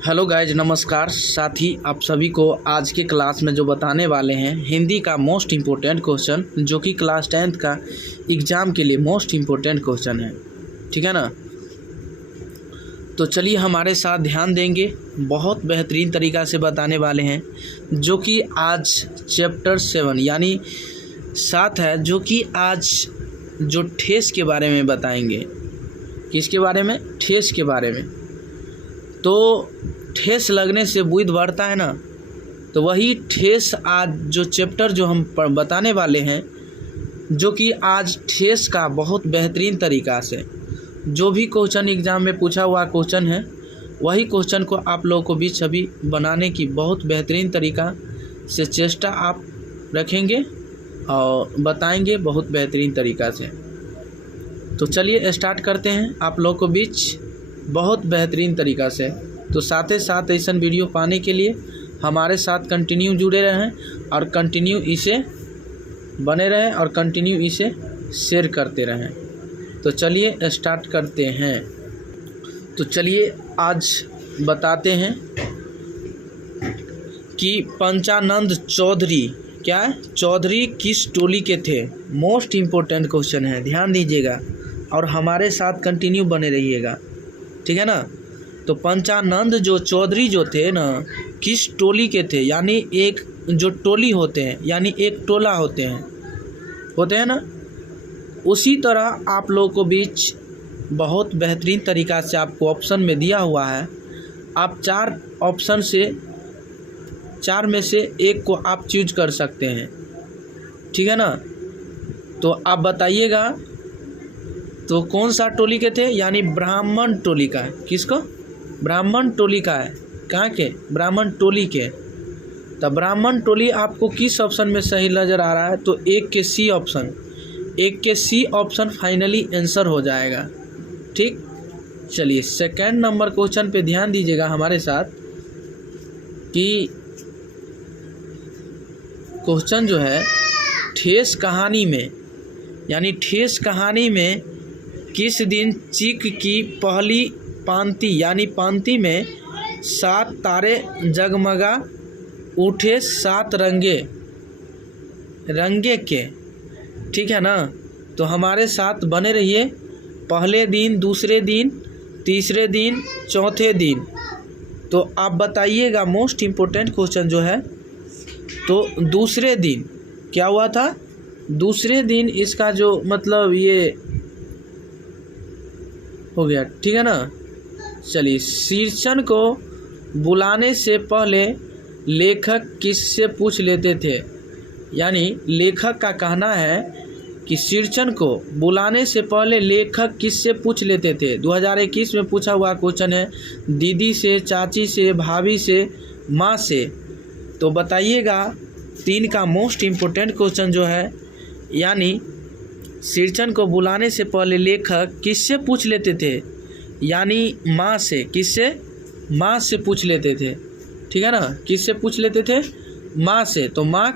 Hello guys, नमस्कार साथी। आप सभी को आज के क्लास में जो बताने वाले हैं हिंदी का मोस्ट इम्पोर्टेंट क्वेश्चन, जो कि क्लास 10th का एग्ज़ाम के लिए मोस्ट इम्पोर्टेंट क्वेश्चन है। ठीक है ना। तो चलिए हमारे साथ ध्यान देंगे, बहुत बेहतरीन तरीक़ा से बताने वाले हैं, जो कि आज चैप्टर 7 यानी 7 है, जो कि आज जो ठेस के बारे में बताएंगे। किसके बारे में? ठेस के बारे में। तो ठेस लगने से बुद्धि बढ़ता है ना, तो वही ठेस आज जो चैप्टर जो हम बताने वाले हैं, जो कि आज ठेस का बहुत बेहतरीन तरीक़ा से जो भी क्वेश्चन एग्ज़ाम में पूछा हुआ क्वेश्चन है, वही क्वेश्चन को आप लोगों को बीच अभी बनाने की बहुत बेहतरीन तरीक़ा से चेष्टा आप रखेंगे और बताएंगे बहुत बेहतरीन तरीक़ा से। तो चलिए स्टार्ट करते हैं आप लोगों को बीच बहुत बेहतरीन तरीक़ा से। तो साथ ही साथ ऐसा वीडियो पाने के लिए हमारे साथ कंटिन्यू जुड़े रहें और कंटिन्यू इसे बने रहें और कंटिन्यू इसे शेयर करते रहें। तो चलिए स्टार्ट करते हैं। तो चलिए आज बताते हैं कि पंचानंद चौधरी चौधरी किस टोली के थे। मोस्ट इम्पोर्टेंट क्वेश्चन है, ध्यान दीजिएगा और हमारे साथ कंटिन्यू बने रहिएगा। ठीक है ना। तो पंचानंद जो चौधरी जो थे ना, किस टोली के थे, यानी एक जो टोली होते हैं यानी एक टोला होते हैं ना। उसी तरह आप लोगों को बीच बहुत बेहतरीन तरीक़ा से आपको ऑप्शन में दिया हुआ है। आप 4 ऑप्शन से 4 में से एक को आप चूज कर सकते हैं। ठीक है ना। तो आप बताइएगा तो कौन सा टोली के थे, यानी ब्राह्मण टोली का है। किसको? ब्राह्मण टोली का है। कहाँ के? ब्राह्मण टोली के। तो ब्राह्मण टोली आपको किस ऑप्शन में सही नज़र आ रहा है? तो एक के सी ऑप्शन फाइनली आंसर हो जाएगा। ठीक। चलिए सेकंड नंबर क्वेश्चन पे ध्यान दीजिएगा हमारे साथ कि क्वेश्चन जो है ठेस कहानी में, यानी ठेस कहानी में किस दिन चिक की पहली पांति यानी पांति में 7 तारे जगमगा उठे 7 रंगे के। ठीक है ना। तो हमारे साथ बने रहिए। पहले दिन, दूसरे दिन, तीसरे दिन, चौथे दिन। तो आप बताइएगा मोस्ट इम्पोर्टेंट क्वेश्चन जो है। तो दूसरे दिन क्या हुआ था? दूसरे दिन इसका जो मतलब ये हो गया। ठीक है ना। चलिए, शीर्षण को बुलाने से पहले लेखक किससे पूछ लेते थे, यानी लेखक का कहना है कि शीर्षण को बुलाने से पहले लेखक किससे पूछ लेते थे। 2021 में पूछा हुआ क्वेश्चन है। दीदी से, चाची से, भाभी से, माँ से। तो बताइएगा 3 का मोस्ट इम्पोर्टेंट क्वेश्चन जो है, यानी शीर्षण को बुलाने से पहले लेखक किससे पूछ लेते थे, यानी माँ से। किससे? माँ से पूछ लेते थे। ठीक है ना। किससे पूछ लेते थे? माँ से। तो माँ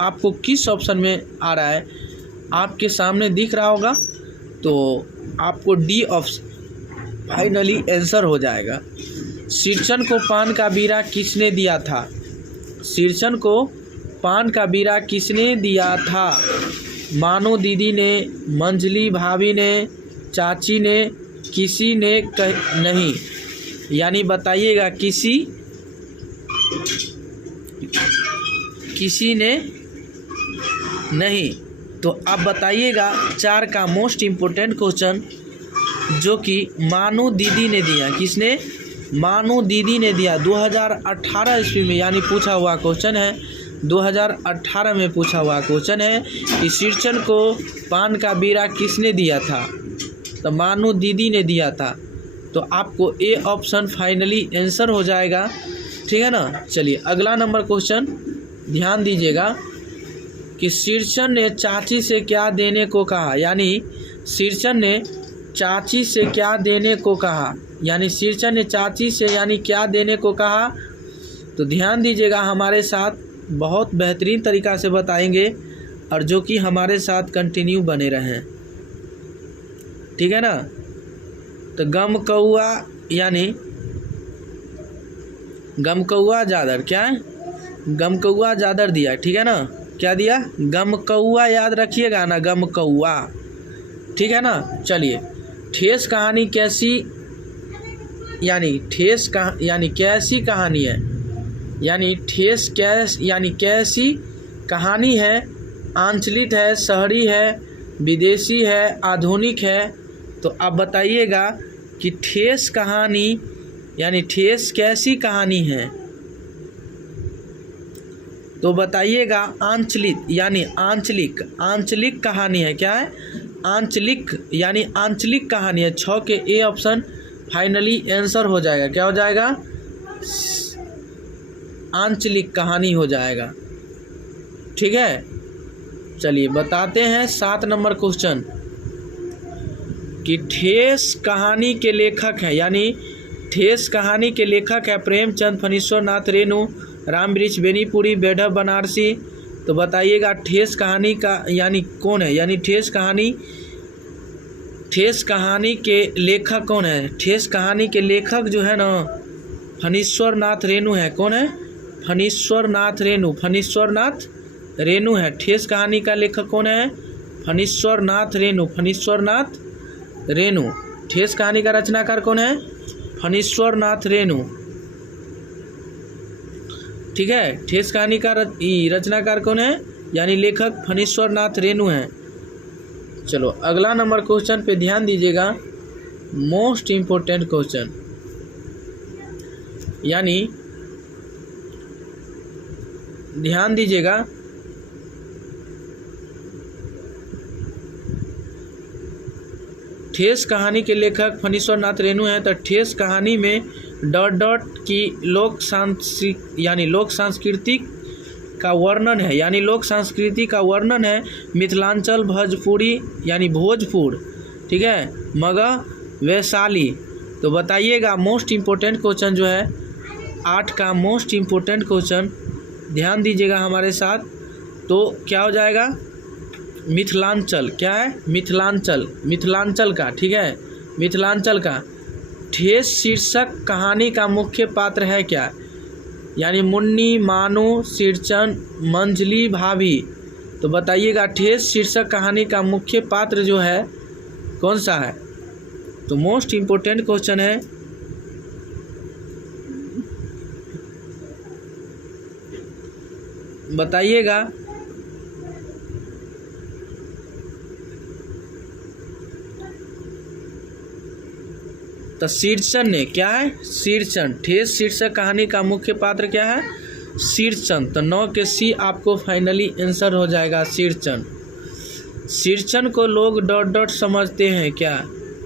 आपको किस ऑप्शन में आ रहा है? आपके सामने दिख रहा होगा, तो आपको डी ऑप्शन फाइनली आंसर हो जाएगा। शीर्षण को पान का बीड़ा किसने दिया था? शीर्षण को पान का बीड़ा किसने दिया था? मानो दीदी ने, मंजली भाभी ने, चाची ने, किसी ने नहीं। यानी बताइएगा किसी ने नहीं। तो आप बताइएगा 4 का मोस्ट इम्पोर्टेंट क्वेश्चन, जो कि मानो दीदी ने दिया। किसने? मानो दीदी ने दिया। 2018 ईस्वी में यानी पूछा हुआ क्वेश्चन है। 2018 में पूछा हुआ क्वेश्चन है कि शीर्षण को पान का बीड़ा किसने दिया था? तो मानो दीदी ने दिया था। तो आपको ए ऑप्शन फाइनली आंसर हो जाएगा। ठीक है ना। चलिए अगला नंबर क्वेश्चन ध्यान दीजिएगा कि शीर्षण ने चाची से क्या देने को कहा, यानी शीर्षण ने चाची से क्या देने को कहा, यानी शीर्षण ने चाची से यानी क्या देने को कहा। तो ध्यान दीजिएगा हमारे साथ, बहुत बेहतरीन तरीक़ा से बताएंगे और जो कि हमारे साथ कंटिन्यू बने रहें। ठीक है ना। तो गम कौआ यानी गमकौआ जादर, क्या है? गमकौआ जादर दिया, ठीक है ना? क्या दिया? गमकौआ, याद रखिएगा ना, गमकौआ, ठीक है ना? चलिए, ठेस कहानी कैसी, यानी ठेस यानी कैसी कहानी है, यानी ठेस यानी कैसी कहानी है, आंचलिक है, शहरी है, विदेशी है, आधुनिक है। तो आप बताइएगा कि ठेस कहानी यानी ठेस कैसी कहानी है, तो बताइएगा आंचलिक यानी आंचलिक कहानी है। क्या है? आंचलिक यानी आंचलिक कहानी है। 6 के ए ऑप्शन फाइनली आंसर हो जाएगा। क्या हो जाएगा? आंचलिक कहानी हो जाएगा, ठीक है। चलिए बताते हैं 7 नंबर क्वेश्चन कि ठेस कहानी के लेखक हैं, यानी ठेस कहानी के लेखक है प्रेमचंद, फणीश्वर नाथ रेणु, रामवृक्ष बेनीपुरी, बेढब बनारसी। तो बताइएगा ठेस कहानी का यानी कौन है, यानी ठेस कहानी के लेखक कौन है? ठेस कहानी के लेखक जो है ना फणीश्वर नाथ रेणु है। कौन है? फणीश्वर नाथ रेणु है। ठेस कहानी का लेखक कौन है? फणीश्वर नाथ रेणु। ठेस कहानी का रचनाकार कौन है? फणीश्वर नाथ रेणु, ठीक है। ठेस कहानी का रचनाकार कौन है, यानी लेखक फणीश्वर नाथ रेणु है। चलो अगला नंबर क्वेश्चन पे ध्यान दीजिएगा, मोस्ट इम्पोर्टेंट क्वेश्चन, यानी ध्यान दीजिएगा, ठेस कहानी के लेखक फणीश्वर नाथ रेणु हैं। तो ठेस कहानी में डॉट की लोक सांस्कृतिक का वर्णन है, यानी लोक संस्कृति का वर्णन है। मिथिलांचल, भोजपुरी यानी भोजपुर, ठीक है, मगध, वैशाली। तो बताइएगा मोस्ट इम्पोर्टेंट क्वेश्चन जो है 8 का मोस्ट इम्पोर्टेंट क्वेश्चन, ध्यान दीजिएगा हमारे साथ। तो क्या हो जाएगा? मिथिलांचल। क्या है? मिथिलांचल का, ठीक है, मिथिलांचल का। ठेस शीर्षक कहानी का मुख्य पात्र है क्या, यानी मुन्नी, मानू, सिरचन, मंजली, भाभी। तो बताइएगा ठेस शीर्षक कहानी का मुख्य पात्र जो है कौन सा है? तो मोस्ट इम्पोर्टेंट क्वेश्चन है, बताइएगा। तो सिरचन ने, क्या है? सिरचन। ठेस शीर्षक कहानी का मुख्य पात्र क्या है? सिरचन। तो 9 के सी आपको फाइनली आंसर हो जाएगा, सिरचन। सिरचन को लोग डॉट समझते हैं क्या,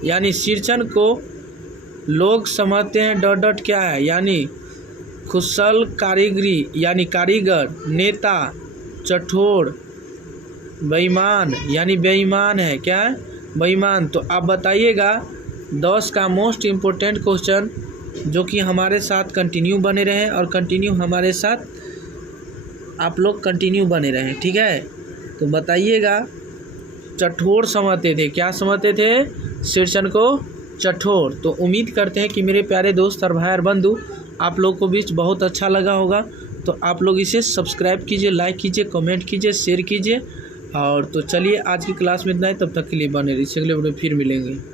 यानी सिरचन को लोग समझते हैं डॉट क्या है, यानी कुशल कारीगरी यानी कारीगर, नेता, चठोर, बेईमान यानी बेईमान है। क्या है? बेईमान। तो आप बताइएगा 10 का मोस्ट इम्पोर्टेंट क्वेश्चन, जो कि हमारे साथ कंटिन्यू बने रहें और कंटिन्यू हमारे साथ आप लोग कंटिन्यू बने रहें, ठीक है। तो बताइएगा चठोर समझते थे, क्या समझते थे? सिरचन को चठोर। तो उम्मीद करते हैं कि मेरे प्यारे दोस्त और भाई और बंधु आप लोग को बीच बहुत अच्छा लगा होगा। तो आप लोग इसे सब्सक्राइब कीजिए, लाइक कीजिए, कमेंट कीजिए, शेयर कीजिए। और तो चलिए आज की क्लास में इतना ही, तब तक के लिए बने रहिए, अगले वीडियो में फिर मिलेंगे।